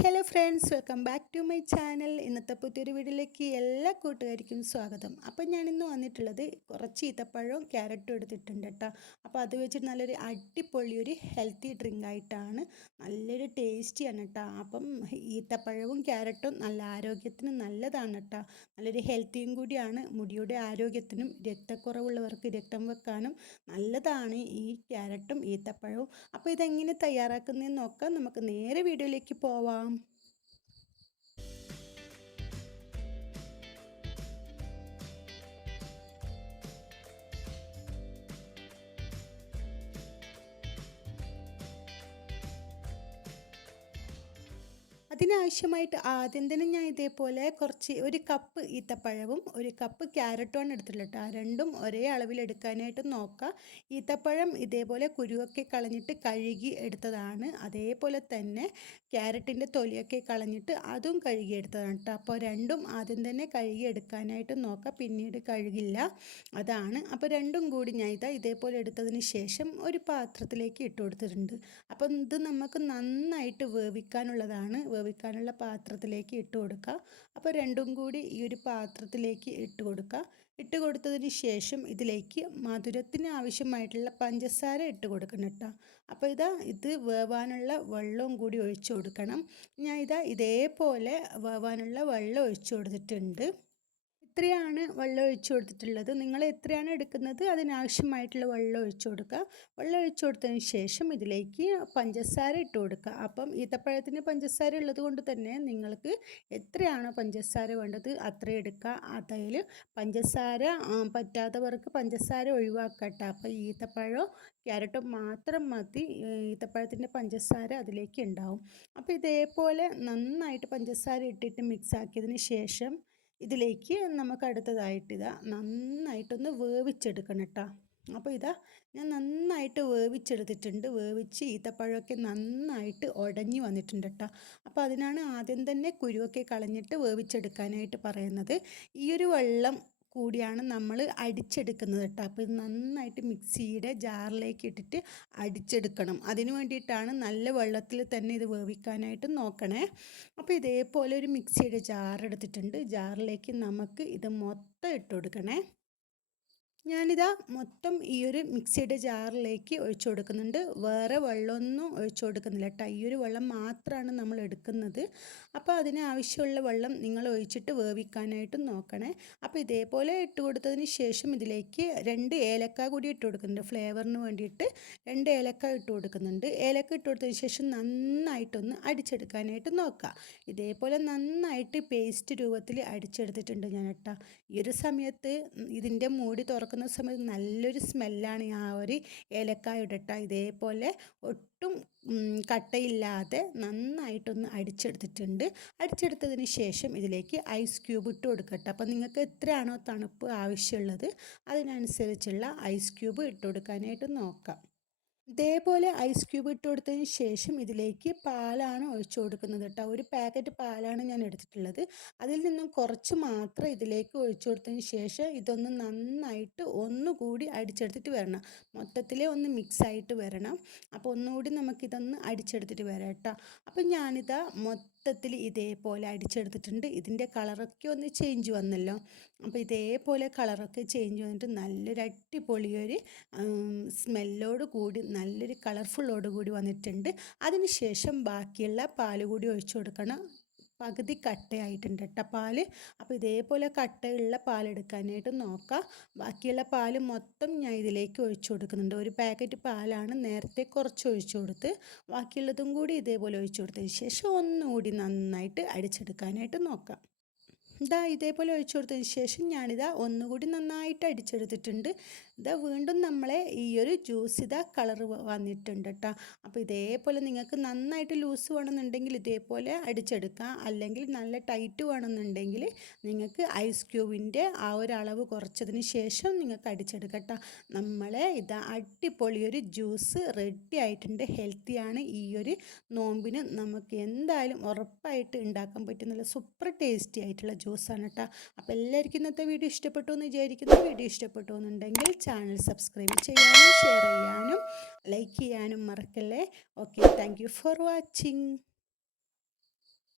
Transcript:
Hello friends welcome back to my channel ഇന്നത്തെ പുതിയൊരു വീഡിയോയിലേക്ക് എല്ലാ കൂട്ടുകാർക്കും സ്വാഗതം. അപ്പോൾ ഞാനിന്ന് വന്നിട്ടുള്ളത് കുറച്ച് ഈത്തപ്പഴവും ക്യാരറ്റും എടുത്തിട്ടുണ്ട് കേട്ടോ. അപ്പോൾ അത് വെച്ചിട്ട് നല്ലൊരു അടിപൊളി ഒരു ഹെൽത്തി ഡ്രിങ്ക് ആയിട്ടാണ്. നല്ലൊരു ടേസ്റ്റിയാണ് കേട്ടോ. അപ്പം ഈത്തപ്പഴവും ക്യാരറ്റും നല്ല ആരോഗ്യത്തിന് നല്ലതാണ് കേട്ടോ. നല്ലൊരു ഹെൽത്തിയും കൂടിയാണ്. മുടിയുടെ ആരോഗ്യത്തിനും രക്തക്കുറവുള്ളവർക്ക് രക്തം വെക്കാനും നല്ലതാണ് ഈ ക്യാരറ്റും ഈത്തപ്പഴവും. അപ്പോൾ ഇതെങ്ങനെ തയ്യാറാക്കുന്നതെന്ന് നോക്കാം. നമുക്ക് നേരെ വീഡിയോയിലേക്ക് പോവാം. பார்க்கலாம் അതിനാവശ്യമായിട്ട് ആദ്യം തന്നെ ഞാൻ ഇതേപോലെ കുറച്ച് ഒരു കപ്പ് ഈത്തപ്പഴവും ഒരു കപ്പ് ക്യാരറ്റുമാണ് എടുത്തിട്ടുള്ളത് ആ രണ്ടും ഒരേ അളവിൽ എടുക്കാനായിട്ട് നോക്കുക. ഈത്തപ്പഴം ഇതേപോലെ കുരുവൊക്കെ കളഞ്ഞിട്ട് കഴുകി എടുത്തതാണ്. അതേപോലെ തന്നെ ക്യാരറ്റിന്റെ തൊലിയൊക്കെ കളഞ്ഞിട്ട് അതും കഴുകി എടുത്തതാണ് കേട്ടോ. അപ്പോൾ രണ്ടും ആദ്യം തന്നെ കഴുകി എടുക്കാനായിട്ട് നോക്കുക. പിന്നീട് കഴുകില്ല. അതാണ്. അപ്പോൾ രണ്ടും കൂടി ഞാൻ ഇതാ ഇതേപോലെ എടുത്തതിന് ശേഷം ഒരു പാത്രത്തിലേക്ക് ഇട്ട് കൊടുത്തിട്ടുണ്ട്. അപ്പം ഇത് നമുക്ക് നന്നായിട്ട് വേവിക്കാനുള്ളതാണ്. വേവിക്കാനുള്ള പാത്രത്തിലേക്ക് ഇട്ട് കൊടുക്കുക. അപ്പോൾ രണ്ടും കൂടി ഈ ഒരു പാത്രത്തിലേക്ക് ഇട്ട് കൊടുക്കുക. ഇട്ട് കൊടുത്തതിന് ശേഷം ഇതിലേക്ക് മധുരത്തിന് ആവശ്യമായിട്ടുള്ള പഞ്ചസാര ഇട്ട് കൊടുക്കണം കേട്ടോ. അപ്പോൾ ഇതാ ഇത് വേവാനുള്ള വെള്ളവും കൂടി ഒഴിച്ചു കൊടുക്കണം. ഞാൻ ഇതാ ഇതേപോലെ വേവാനുള്ള വെള്ളം ഒഴിച്ചു കൊടുത്തിട്ടുണ്ട്. ഇത്രയാണ് വെള്ളം ഒഴിച്ചു കൊടുത്തിട്ടുള്ളത്? നിങ്ങൾ എത്രയാണ് എടുക്കുന്നത്? അതിനാവശ്യമായിട്ടുള്ള വെള്ളം ഒഴിച്ചു കൊടുക്കുക. വെള്ളം ഒഴിച്ചു കൊടുത്തതിന് ശേഷം ഇതിലേക്ക് പഞ്ചസാര ഇട്ട് കൊടുക്കുക. അപ്പം ഈത്തപ്പഴത്തിന് പഞ്ചസാര ഉള്ളത് കൊണ്ട് തന്നെ നിങ്ങൾക്ക് എത്രയാണ് പഞ്ചസാര വേണ്ടത് അത്ര എടുക്കുക. അതിൽ പഞ്ചസാര പറ്റാത്തവർക്ക് പഞ്ചസാര ഒഴിവാക്കട്ടെ അപ്പോൾ ഈത്തപ്പഴം ക്യാരറ്റും മാത്രം മതി. ഈത്തപ്പഴത്തിന്റെ പഞ്ചസാര അതിലേക്ക് ഉണ്ടാവും. അപ്പോൾ ഇതേപോലെ നന്നായിട്ട് പഞ്ചസാര ഇട്ടിട്ട് മിക്സ് ആക്കിയതിന് ശേഷം ഇതിലേക്ക് നമുക്ക് അടുത്തതായിട്ട് ഇതാ നന്നായിട്ടൊന്ന് വേവിച്ചെടുക്കണം കേട്ടോ. അപ്പോൾ ഇതാ ഞാൻ നന്നായിട്ട് വേവിച്ചെടുത്തിട്ടുണ്ട്. വേവിച്ച് ഈത്തപ്പഴമൊക്കെ നന്നായിട്ട് ഉടഞ്ഞു വന്നിട്ടുണ്ട് കേട്ടോ. അപ്പോൾ അതിനാണ് ആദ്യം തന്നെ കുരുവൊക്കെ കളഞ്ഞിട്ട് വേവിച്ചെടുക്കാനായിട്ട് പറയുന്നത്. ഈ ഒരു വെള്ളം കൂടിയാണ് നമ്മൾ അടിച്ചെടുക്കുന്നത് കേട്ടോ. അപ്പോൾ ഇത് നന്നായിട്ട് മിക്സിയുടെ ജാറിലേക്ക് ഇട്ടിട്ട് അടിച്ചെടുക്കണം. അതിന് വേണ്ടിയിട്ടാണ് നല്ല വെള്ളത്തിൽ തന്നെ ഇത് വേവിക്കാനായിട്ട് നോക്കണേ. അപ്പോൾ ഇതേപോലെ ഒരു മിക്സിയുടെ ജാർ എടുത്തിട്ടുണ്ട്. ജാറിലേക്ക് നമുക്ക് ഇത് മൊത്തം ഇട്ട് കൊടുക്കണേ. ഞാനിതാ മൊത്തം ഈ ഒരു മിക്സിയുടെ ജാറിലേക്ക് ഒഴിച്ചു കൊടുക്കുന്നുണ്ട്. വേറെ വെള്ളമൊന്നും ഒഴിച്ചു കൊടുക്കുന്നില്ല കേട്ടോ. ഈ ഒരു വെള്ളം മാത്രമാണ് നമ്മൾ എടുക്കുന്നത്. അപ്പോൾ അതിന് ആവശ്യമുള്ള വെള്ളം നിങ്ങൾ ഒഴിച്ചിട്ട് വേവിക്കാനായിട്ടും നോക്കണേ. അപ്പോൾ ഇതേപോലെ ഇട്ട് കൊടുത്തതിന് ശേഷം ഇതിലേക്ക് രണ്ട് ഏലക്ക കൂടി ഇട്ട് കൊടുക്കുന്നുണ്ട്. ഫ്ലേവറിന് വേണ്ടിയിട്ട് രണ്ട് ഏലക്ക ഇട്ട് കൊടുക്കുന്നുണ്ട്. ഏലക്ക ഇട്ട് കൊടുത്തതിന് ശേഷം നന്നായിട്ടൊന്ന് അടിച്ചെടുക്കാനായിട്ട് നോക്കുക. ഇതേപോലെ നന്നായിട്ട് പേസ്റ്റ് രൂപത്തിൽ അടിച്ചെടുത്തിട്ടുണ്ട് ഞാൻ കേട്ടോ. ഈ ഒരു സമയത്ത് ഇതിന്റെ മൂടി തുറക്കും തുറക്കുന്ന സമയത്ത് നല്ലൊരു സ്മെല്ലാണ് ആ ഒരു ഏലക്കായ ഇടട്ട. ഇതേപോലെ ഒട്ടും കട്ടയില്ലാതെ നന്നായിട്ടൊന്ന് അടിച്ചെടുത്തിട്ടുണ്ട്. അടിച്ചെടുത്തതിന് ശേഷം ഇതിലേക്ക് ഐസ് ക്യൂബ് ഇട്ട് കൊടുക്കട്ടെ. അപ്പോൾ നിങ്ങൾക്ക് എത്രയാണോ തണുപ്പ് ആവശ്യമുള്ളത് അതിനനുസരിച്ചുള്ള ഐസ് ക്യൂബ് ഇട്ട് കൊടുക്കാനായിട്ട് നോക്കാം. ഇതേപോലെ ഐസ് ക്യൂബ് ഇട്ട് കൊടുത്തതിന് ശേഷം ഇതിലേക്ക് പാലാണ് ഒഴിച്ചു കൊടുക്കുന്നത് കേട്ടോ ഒരു പാക്കറ്റ് പാലാണ് ഞാൻ എടുത്തിട്ടുള്ളത്. അതിൽ നിന്നും കുറച്ച് മാത്രം ഇതിലേക്ക് ഒഴിച്ചു കൊടുത്തതിന് ശേഷം ഇതൊന്ന് നന്നായിട്ട് ഒന്നുകൂടി അടിച്ചെടുത്തിട്ട് വരണം. മൊത്തത്തിൽ ഒന്ന് മിക്സ് ആയിട്ട് വരണം. അപ്പോൾ ഒന്നുകൂടി നമുക്കിതൊന്ന് അടിച്ചെടുത്തിട്ട് വരാം കേട്ടോ അപ്പോൾ ഞാനിതാ മൊത്തത്തിൽ ഇതേപോലെ അടിച്ചെടുത്തിട്ടുണ്ട്. ഇതിന്റെ കളറൊക്കെ ഒന്ന് ചേഞ്ച് വന്നല്ലോ. അപ്പോൾ ഇതേപോലെ കളറൊക്കെ ചേഞ്ച് വന്നിട്ട് നല്ലൊരു അടിപൊളിയൊരു സ്മെല്ലോട് കൂടി നല്ലൊരു കളർഫുള്ളോട് കൂടി വന്നിട്ടുണ്ട്. അതിനുശേഷം ബാക്കിയുള്ള പാൽ കൂടി ഒഴിച്ചു കൊടുക്കണം. പകുതി കട്ടയായിട്ടുണ്ട് കേട്ടോ പാൽ. അപ്പോൾ ഇതേപോലെ കട്ടയുള്ള പാലെടുക്കാനായിട്ട് നോക്കാം. ബാക്കിയുള്ള പാൽ മൊത്തം ഞാൻ ഇതിലേക്ക് ഒഴിച്ചു കൊടുക്കുന്നുണ്ട്. ഒരു പാക്കറ്റ് പാലാണ് നേരത്തെ കുറച്ച് ഒഴിച്ചു കൊടുത്ത് ബാക്കിയുള്ളതും കൂടി ഇതേപോലെ ഒഴിച്ചു കൊടുത്തതിന് ശേഷം ഒന്നുകൂടി നന്നായിട്ട് അടിച്ചെടുക്കാനായിട്ട് നോക്കാം. ഇതാ ഇതേപോലെ ഒഴിച്ചു കൊടുത്തതിന് ശേഷം ഞാനിതാ ഒന്നുകൂടി നന്നായിട്ട് അടിച്ചെടുത്തിട്ടുണ്ട്. ഇതാ വീണ്ടും നമ്മളെ ഈ ഒരു ജ്യൂസ് ഇതാ കളർ വന്നിട്ടുണ്ട് കേട്ടോ അപ്പോൾ ഇതേപോലെ നിങ്ങൾക്ക് നന്നായിട്ട് ലൂസ് വേണമെന്നുണ്ടെങ്കിൽ ഇതേപോലെ അടിച്ചെടുക്കാം. അല്ലെങ്കിൽ നല്ല ടൈറ്റ് വേണമെന്നുണ്ടെങ്കിൽ നിങ്ങൾക്ക് ഐസ് ക്യൂബിന്റെ ആ ഒരു അളവ് കുറച്ചതിന് ശേഷം നിങ്ങൾക്ക് അടിച്ചെടുക്കട്ടോ നമ്മളെ ഇതാ അടിപൊളി ഒരു ജ്യൂസ് റെഡി ആയിട്ടുണ്ട്. ഹെൽത്തിയാണ് ഈ ഒരു നോമ്പിന് നമുക്ക് എന്തായാലും ഉറപ്പായിട്ട് ഉണ്ടാക്കാൻ പറ്റുന്ന സൂപ്പർ ടേസ്റ്റി ആയിട്ടുള്ള ജ്യൂസാണ് കേട്ടോ അപ്പോൾ എല്ലാവർക്കും ഇന്നത്തെ വീഡിയോ ഇഷ്ടപ്പെട്ടു എന്ന് വിചാരിക്കുന്നു. വീഡിയോ ഇഷ്ടപ്പെട്ടു എന്നുണ്ടെങ്കിൽ ചാനൽ സബ്സ്ക്രൈബ് ചെയ്യാനും ഷെയർ ചെയ്യാനും ലൈക്ക് ചെയ്യാനും മറക്കല്ലേ? Okay thank for watching.